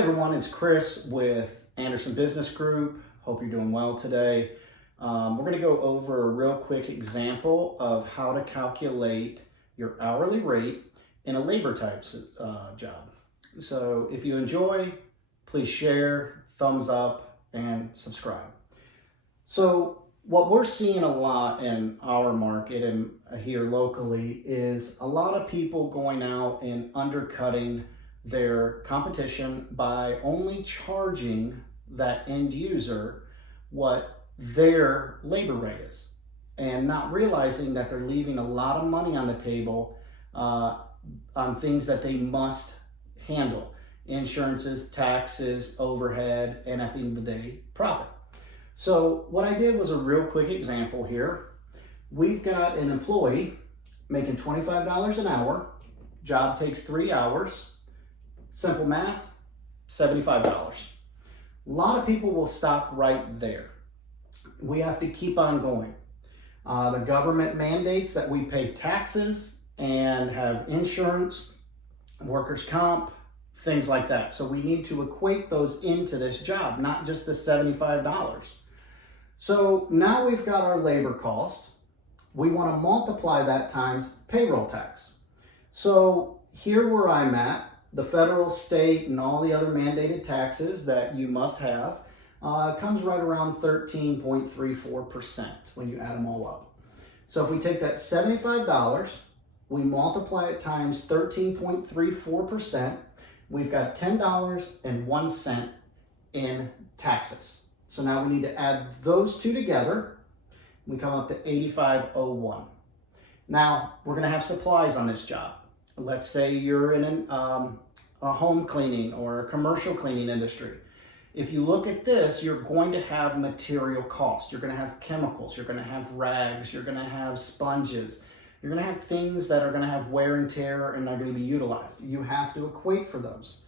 everyone, it's Chris with Anderson Business Group. Hope you're doing well today. We're going to go over a real quick example of how to calculate your hourly rate in a labor types job. So if you enjoy, please share, thumbs up, and subscribe. So what we're seeing a lot in our market and here locally is a lot of people going out and undercutting their competition by only charging that end user what their labor rate is and not realizing that they're leaving a lot of money on the table on things that they must handle: insurances, taxes, overhead, and at the end of the day, profit. So what I did was a real quick example here. We've got an employee making $25 an hour. Job takes 3 hours. Simple math, $75. A lot of people will stop right there. We have to keep on going. The government mandates that we pay taxes and have insurance, workers' comp, things like that. So we need to equate those into this job, not just the $75. So now we've got our labor cost. We want to multiply that times payroll tax. So here where I'm at, the federal, state, and all the other mandated taxes that you must have comes right around 13.34% when you add them all up. So if we take that $75, we multiply it times 13.34%, we've got $10.01 in taxes. So now we need to add those two together. We come up to $85.01. Now we're going to have supplies on this job. Let's say you're in a home cleaning or a commercial cleaning industry. If you look at this, you're going to have material costs. You're going to have chemicals. You're going to have rags. You're going to have sponges. You're going to have things that are going to have wear and tear and are going to be utilized. You have to equate for those.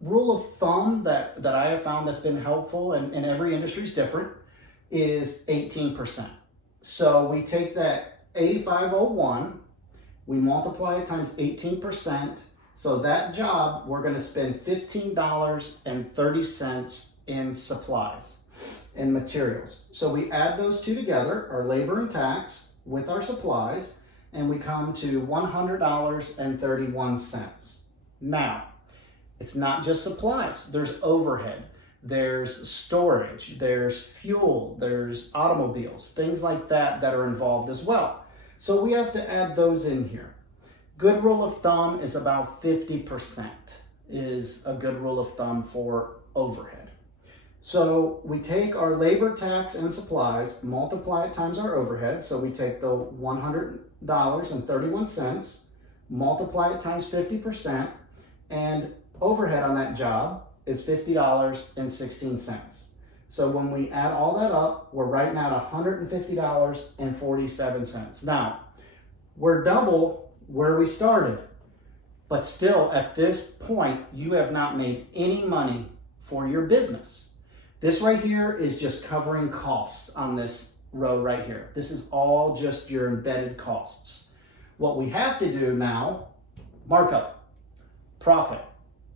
Rule of thumb that I have found that's been helpful, and every industry is different, is 18%. So we take that 8501, we multiply it times 18%. So that job, we're going to spend $15.30 in supplies and materials. So we add those two together, our labor and tax with our supplies, and we come to $100.31. Now, it's not just supplies. There's overhead, there's storage, there's fuel, there's automobiles, things like that that are involved as well. So we have to add those in here. Good rule of thumb is about 50% is a good rule of thumb for overhead. So we take our labor, tax, and supplies, multiply it times our overhead. So we take the $100.31, multiply it times 50%, and overhead on that job is $50.16. So when we add all that up, we're right now at $150.47. Now, we're double where we started, but still at this point, you have not made any money for your business. This right here is just covering costs on this row right here. This is all just your embedded costs. What we have to do now, markup, profit,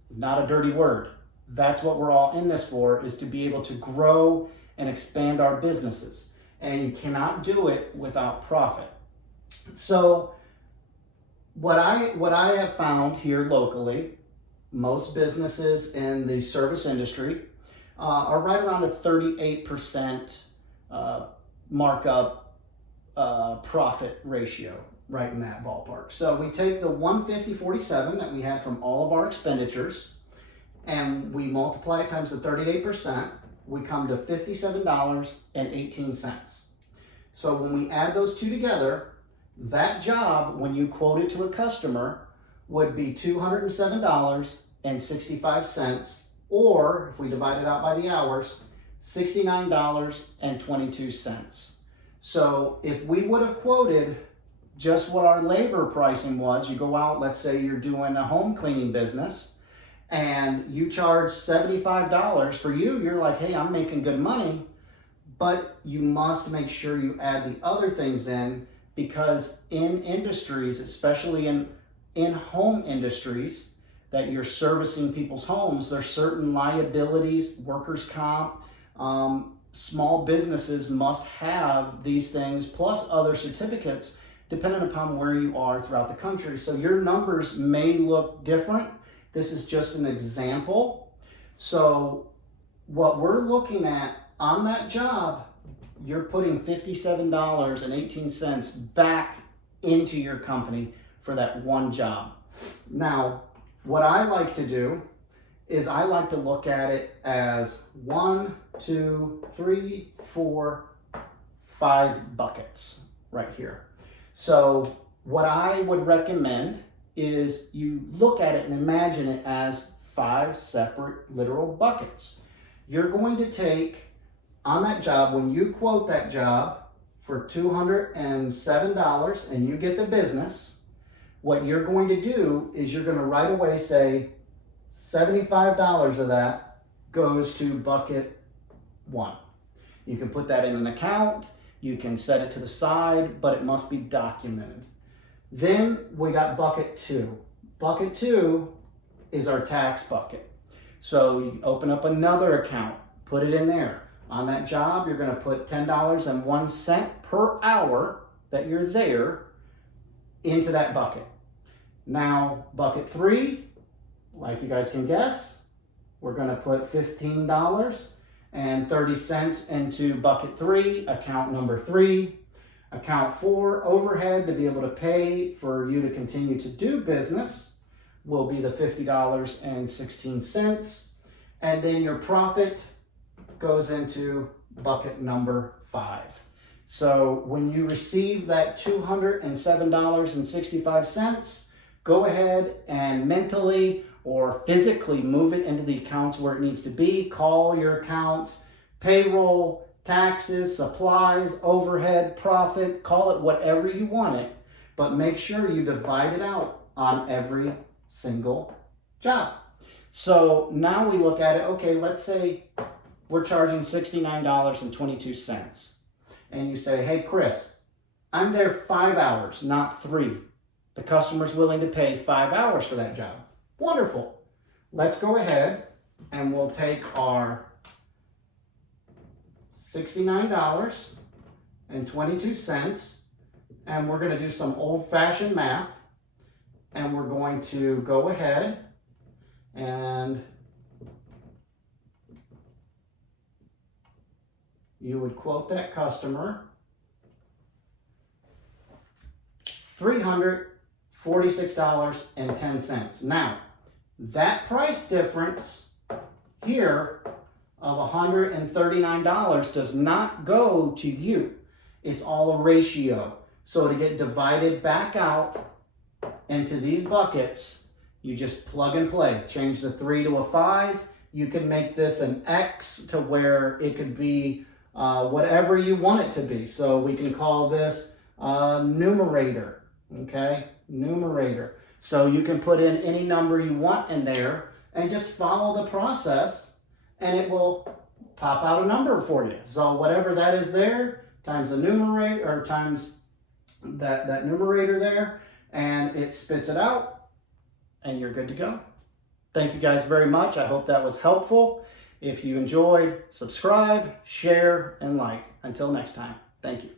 not a dirty word. That's what we're all in this for, is to be able to grow and expand our businesses. And you cannot do it without profit. So what I have found here locally, most businesses in the service industry are right around a 38% markup profit ratio, right in that ballpark. So we take the 150.47 that we had from all of our expenditures and we multiply it times the 38%, we come to $57.18. So when we add those two together, that job, when you quote it to a customer, would be $207.65, or if we divide it out by the hours, $69.22. So if we would have quoted just what our labor pricing was, you go out, let's say you're doing a home cleaning business, and you charge $75 for you, you're like, hey, I'm making good money, but you must make sure you add the other things in, because in industries, especially in home industries, that you're servicing people's homes, there's certain liabilities, workers' comp, small businesses must have these things plus other certificates depending upon where you are throughout the country. So your numbers may look different. This is just an example. So what we're looking at on that job, you're putting $57.18 back into your company for that one job. Now, what I like to do is I like to look at it as 1, 2, 3, 4, 5 buckets right here. So what I would recommend is you look at it and imagine it as 5 separate literal buckets. You're going to take on that job, when you quote that job for $207 and you get the business, what you're going to do is you're going to right away say $75 of that goes to bucket 1. You can put that in an account, you can set it to the side, but it must be documented. Then we got bucket 2. Bucket 2 is our tax bucket. So you open up another account, put it in there. On that job, you're going to put $10.01 per hour that you're there into that bucket. Now, bucket 3, like you guys can guess, we're going to put $15.30 into bucket 3, account number 3. Account 4, overhead to be able to pay for you to continue to do business, will be the $50.16. And then your profit goes into bucket number 5. So when you receive that $207.65, go ahead and mentally or physically move it into the accounts where it needs to be. Call your accounts, payroll, taxes, supplies, overhead, profit, call it whatever you want it, but make sure you divide it out on every single job. So now we look at it, okay, let's say we're charging $69.22. And you say, hey, Chris, I'm there 5 hours, not 3. The customer's willing to pay 5 hours for that job. Wonderful. Let's go ahead and we'll take our $69.22 and we're going to do some old-fashioned math, and we're going to go ahead and you would quote that customer $346.10. Now, that price difference here of $139 does not go to you. It's all a ratio. So to get divided back out into these buckets, you just plug and play. Change the 3 to a 5. You can make this an X to where it could be whatever you want it to be. So we can call this numerator, okay? Numerator. So you can put in any number you want in there and just follow the process and it will pop out a number for you. So whatever that is there, times the numerator, or times that numerator there, and it spits it out and you're good to go. Thank you guys very much. I hope that was helpful. If you enjoyed, subscribe, share, and like. Until next time, thank you.